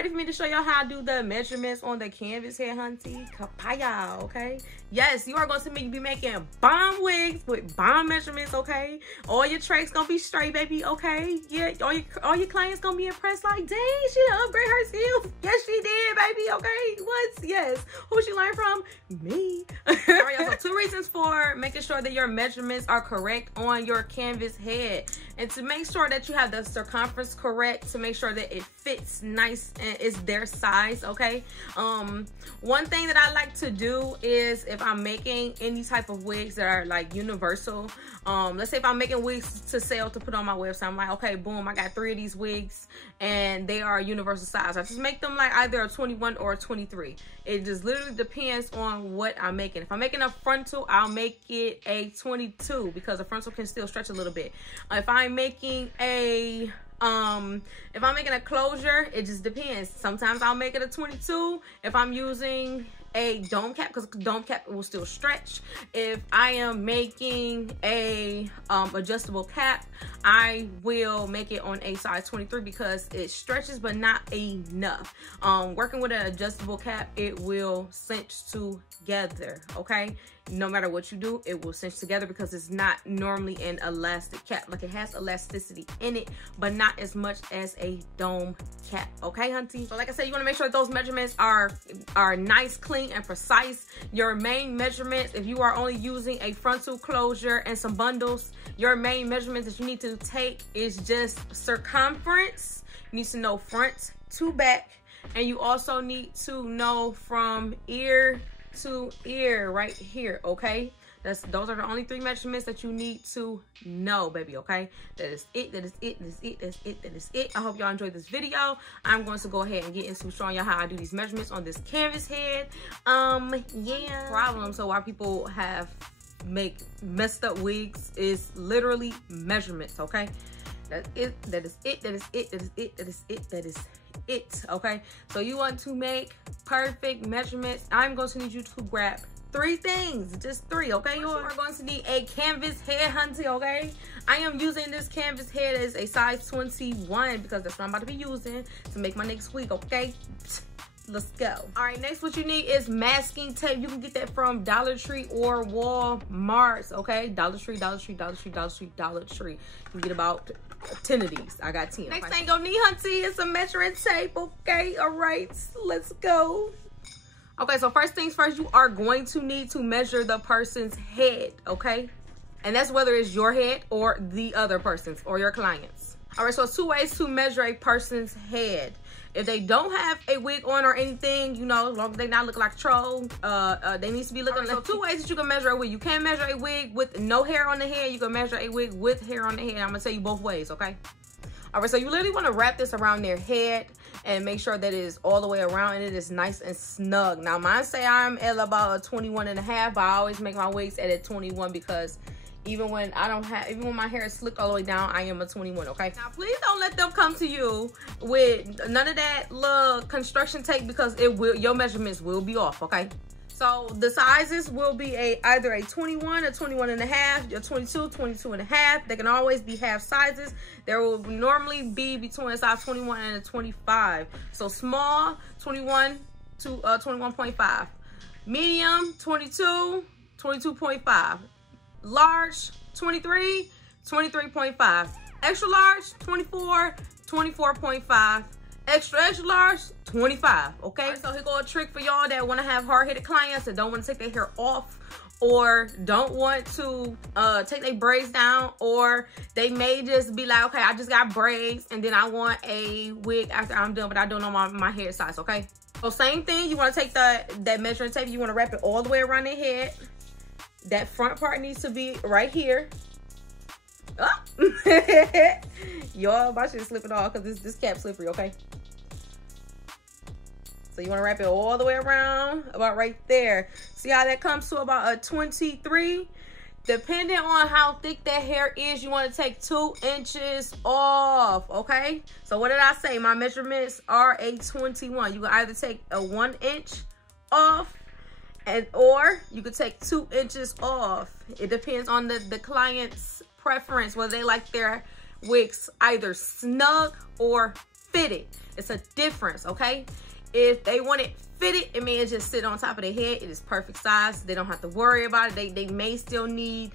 ready for me to show y'all how I do the measurements on the canvas here, hunty? Kapaya, okay? Yes, you are going to be making bomb wigs with bomb measurements, okay? All your tracks gonna be straight, baby, okay? Yeah, all your clients gonna be impressed, like, dang, she done upgrade her skills. Yes, she did, baby, okay? What? Yes. Who she learned from? Me. All right, y'all, so 2 reasons for making sure that your measurements are correct on your canvas head. And to make sure that you have the circumference correct, to make sure that it fits nice and it's their size, okay? One thing that I like to do is if I'm making any type of wigs that are like universal, let's say if I'm making wigs to sell to put on my website, I'm like, okay, boom, I got 3 of these wigs and they are universal size. I just make them like either a 21 or a 23. It just literally depends on what I'm making. If I'm making a frontal, I'll make it a 22 because the frontal can still stretch a little bit. If I'm making a closure, it just depends. Sometimes I'll make it a 22 if I'm using a dome cap, because dome cap will still stretch. If I am making a adjustable cap, I will make it on a size 23 because it stretches but not enough. Working with an adjustable cap, it will cinch together, okay? No matter what you do, it will cinch together because it's not normally an elastic cap. Like, it has elasticity in it, but not as much as a dome cap, okay, hunty? So like I said, you want to make sure that those measurements are nice, clean, and precise. Your main measurements, if you are only using a frontal closure and some bundles, your main measurements that you need to take is just circumference. You need to know front to back, and you also need to know from ear to ear right here, okay? Those are the only 3 measurements that you need to know, baby, okay? That is it, that is it, that is it, that is it, that is it. I hope y'all enjoyed this video. I'm going to go ahead and get into showing y'all how I do these measurements on this canvas head. Yeah. Problem, so why people make messed up wigs is literally measurements, okay? That is it, that is it, that is it, that is it, that is it, that is it, okay? So you want to make perfect measurements. I'm going to need you to grab 3 things, just 3, okay? You are going to need a canvas head, hunty, okay? I am using this canvas head as a size 21 because that's what I'm about to be using to make my next wig, okay? Let's go. All right, next what you need is masking tape. You can get that from Dollar Tree or Walmart, okay? Dollar Tree, Dollar Tree, Dollar Tree, Dollar Tree, Dollar Tree. You can get about 10 of these. I got 10. Next thing you're gonna need, hunty, is some measuring tape, okay? All right, let's go. Okay, so first things first, you are going to need to measure the person's head, okay? And that's whether it's your head or the other person's or your client's. All right, so 2 ways to measure a person's head. If they don't have a wig on or anything, you know, as long as they not look like a troll, they need to be looking like. So 2 ways that you can measure a wig. You can measure a wig with no hair on the head. You can measure a wig with hair on the head. I'm gonna tell you both ways, okay? All right, so you literally want to wrap this around their head and make sure that it is all the way around and it is nice and snug. Now, mine say I'm at about a 21.5, but I always make my wigs at a 21 because even when my hair is slicked all the way down, I am a 21, okay? Now, please don't let them come to you with none of that little construction tape because your measurements will be off, okay? So the sizes will be either a 21, a 21.5, a 22, 22.5. They can always be half sizes. There will normally be between a size 21 and a 25. So small, 21 to 21.5. Medium, 22, 22.5. Large, 23, 23.5. Extra large, 24, 24.5. Extra large, 25, okay? Right, so here go a trick for y'all that want to have hard-headed clients that don't want to take their hair off or don't want to take their braids down, or they may just be like, okay, I just got braids and then I want a wig after I'm done, but I don't know my hair size, okay? So same thing, you want to take that measuring tape, you want to wrap it all the way around their head. That front part needs to be right here. Oh. Y'all, my shit slipping off because this cap's slippery, okay? So you want to wrap it all the way around, about right there. See how that comes to about a 23? Depending on how thick that hair is, you want to take 2 inches off, okay? So what did I say? My measurements are a 21. You can either take a 1 inch off, or you could take 2 inches off. It depends on the client's preference, whether they like their wigs either snug or fitted. It's a difference, okay? If they want it fitted, it means just sit on top of their head. It is perfect size. They don't have to worry about it. They may still need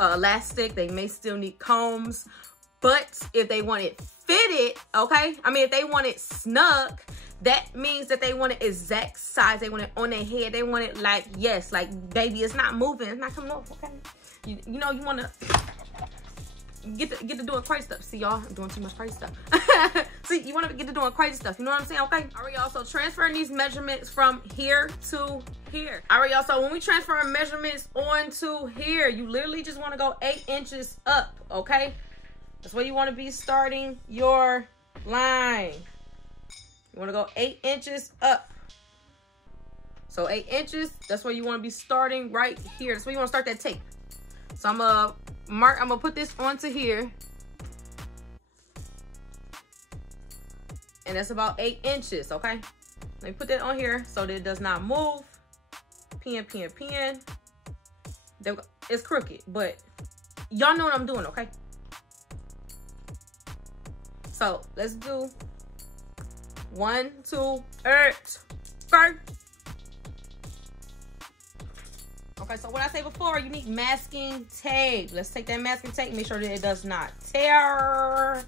elastic. They may still need combs. But if they want it fitted, okay? I mean, if they want it snug, that means that they want it exact size. They want it on their head. They want it like, yes, like, baby, it's not moving. It's not coming off, okay? You know, you want to get to doing crazy stuff. See, y'all, I'm doing too much crazy stuff. See, you want to get to doing crazy stuff. You know what I'm saying? Okay. All right, y'all. So transferring these measurements from here to here. All right, y'all. So when we transfer our measurements onto here, you literally just want to go 8 inches up, okay? That's where you want to be starting your line. You want to go 8 inches up. So 8 inches, that's where you want to be starting right here. That's where you want to start that tape. So I'm gonna put this onto here. And that's about 8 inches, okay? Let me put that on here so that it does not move. Pin. It's crooked, but y'all know what I'm doing, okay? So let's do 1, 2, 8, go. Okay, so what I said before, you need masking tape. Let's take that masking tape, make sure that it does not tear.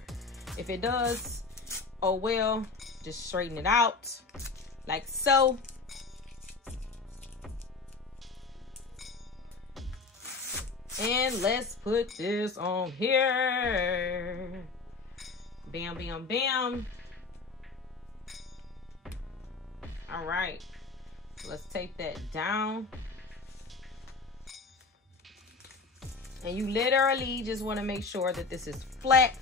If it does, oh well, just straighten it out like so. And let's put this on here. Bam, bam, bam. All right, let's take that down. And you literally just want to make sure that this is flat,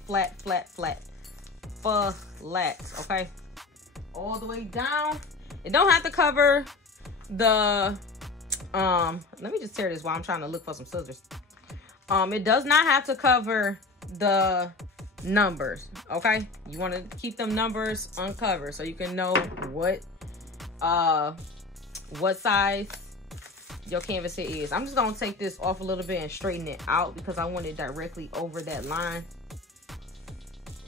okay? All the way down. It don't have to cover the, let me just tear this while I'm trying to look for some scissors. It does not have to cover the numbers, okay? You want to keep them numbers uncovered so you can know what size your canvas it is. I'm just gonna take this off a little bit and straighten it out because I want it directly over that line,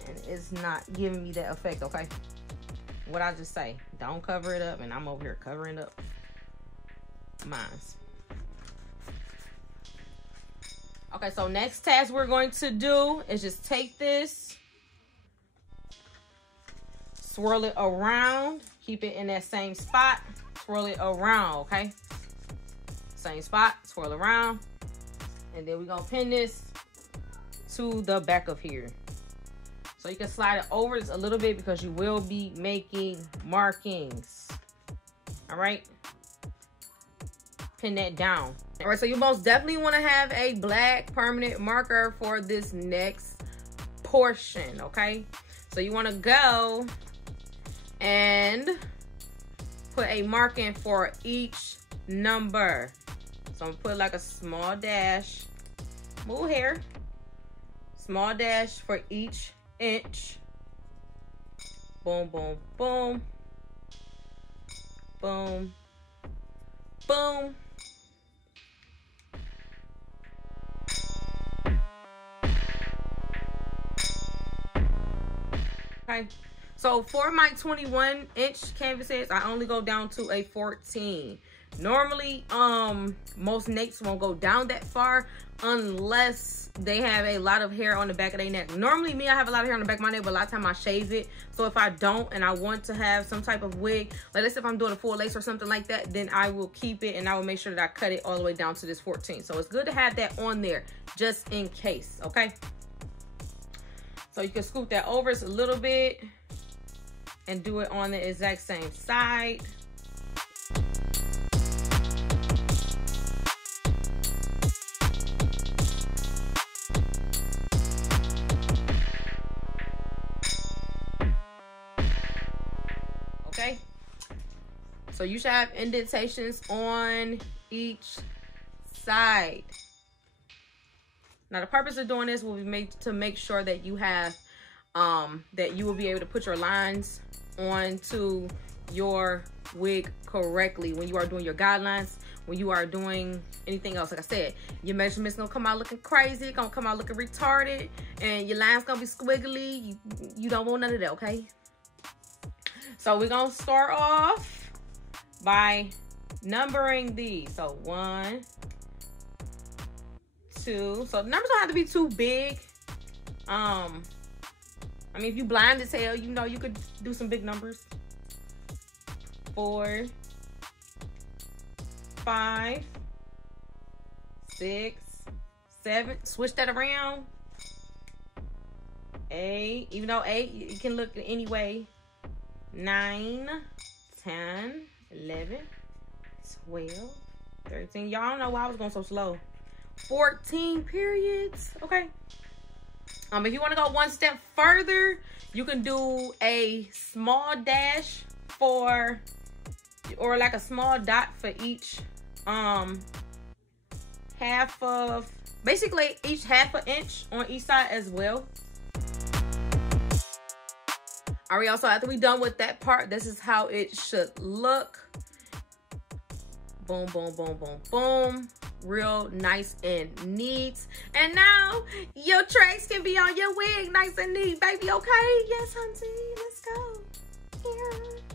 and it's not giving me that effect, okay? What I just say, don't cover it up, and I'm over here covering up mine's. Okay, so next task we're going to do is just take this, swirl it around, keep it in that same spot, swirl it around, okay? Same spot, swirl around, and then we're gonna pin this to the back of here. So you can slide it over just a little bit because you will be making markings. All right, pin that down. All right, so you most definitely want to have a black permanent marker for this next portion, okay? So you want to go and put a marking for each number. So I'm gonna put like a small dash, move here, small dash for each inch. Boom, boom, boom, boom, boom. Okay, so for my 21-inch canvases, I only go down to a 14. Normally, most necks won't go down that far unless they have a lot of hair on the back of their neck. Normally, me, I have a lot of hair on the back of my neck, but a lot of time I shave it. So if I don't and I want to have some type of wig, like let's say if I'm doing a full lace or something like that, then I will keep it and I will make sure that I cut it all the way down to this 14. So it's good to have that on there just in case, okay? So you can scoop that over just a little bit and do it on the exact same side. Okay, so you should have indentations on each side. Now the purpose of doing this will be made to make sure that you have that you will be able to put your lines onto your wig correctly when you are doing your guidelines. when you are doing anything else. Like I said, your measurements gonna come out looking crazy, gonna come out looking retarded, and your lines gonna be squiggly. You don't want none of that, okay? So we're gonna start off by numbering these. So 1, 2. So the numbers don't have to be too big. I mean, if you blind as hell, you know you could do some big numbers. 4, 5, 6, 7. Switch that around. 8. Even though 8, it can look any way. 9, 10, 11, 12, 13. Y'all don't know why I was going so slow. 14 periods. Okay. If you want to go one step further, you can do a small dash for, or like a small dot for each half of, basically each half an inch on each side as well. All right, y'all, so after we done with that part, this is how it should look. Boom, boom, boom, boom, boom. Real nice and neat. And now your tracks can be on your wig nice and neat, baby. Okay? Yes, hunty. Let's go. Yeah.